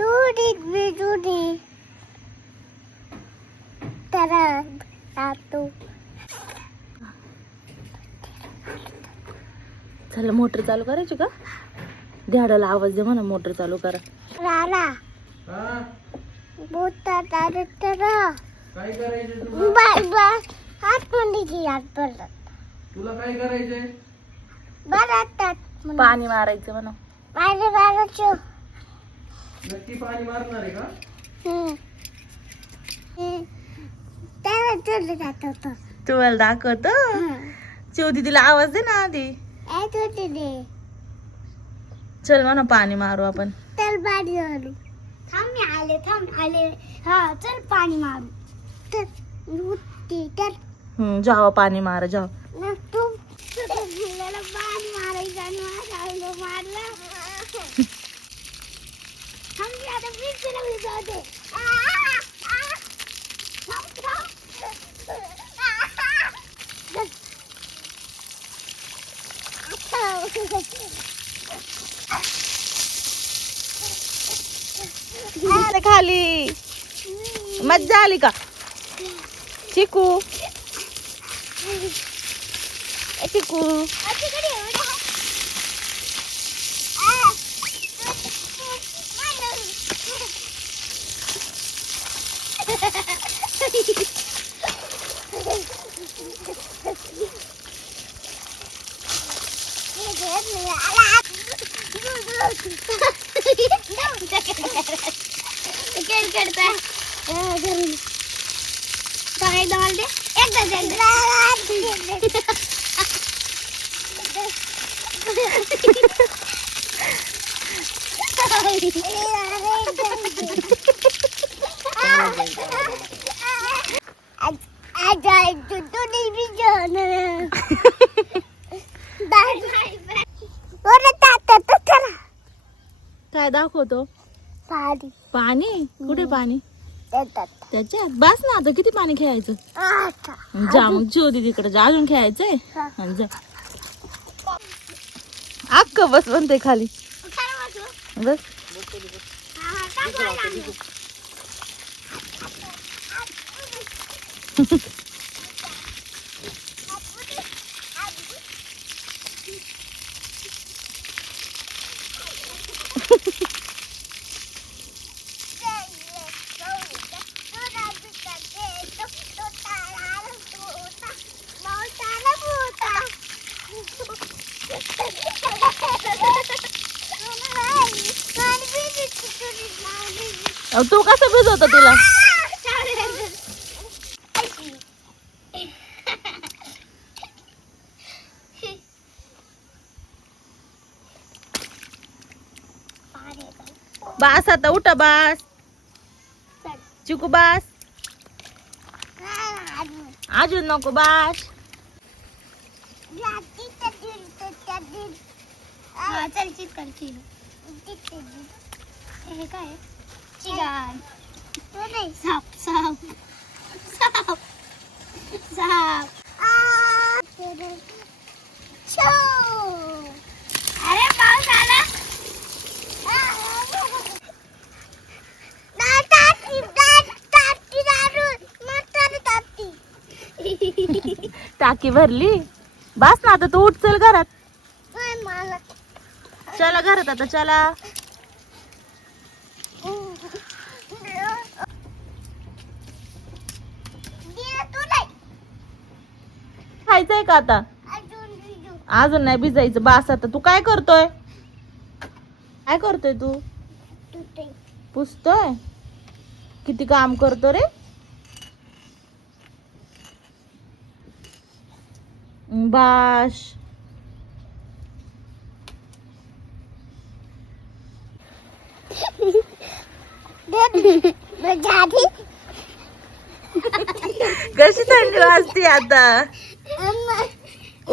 दूधी त्याला जातो. चला मोटर चालू करायची का? झाडाला आवाज दे म्हणा, मोटर चालू करा. राला हा? बोटा तारे तरा काय करायचंय तुला? बाय बाय हात मंडीची हात पडतात तुला काय करायचंय? बरतात पाणी मारायचं म्हणा. माझे बाळाचं नक्की पाणी मारणार आहे का? त्याला चढलं जात होतं. तुम्हाला दाखवत चिवती, तिला आवाज दे ना आधी. ऐक होते दे चल म्हणा पाणी मारू आपण. चल पाणी मारू. थांब आले हा चल पाणी मारू. तर उठते तर जावा पाणी मारा जावा. मग तू मुलाला पाणी मारायचं आणि माझ्या मारलं. थांब आता मिरचीला भिजवते. अरे खाली मज्जा आली का? चिकू ए चिकू काय दाखवतो? पाणी कुठे? पाणी त्याच्यात. बस ना आता, किती पाणी खेळायचं? जा मग ज्योती तिकडे जा, अजून खेळायचंय. आणि जा अक्क बस म्हणते खाली बस. तू कसं भिजवतो तिला? बास आता, उठा बास. चिकू बास, अजून नको बास. हे काय चिगान साप साप साप साप. अरे पाऊस आला. टाकी भरली. बस ना आता, तू उठ चल घरात. चला घरात आता, चला. खायचंय का आता? अजून नाही भिजायचं. बास आता. तू काय करतोय? काय करतोय तू? पुसतोय? किती काम करतो रे. बाश कशी थंडी वाजते आता.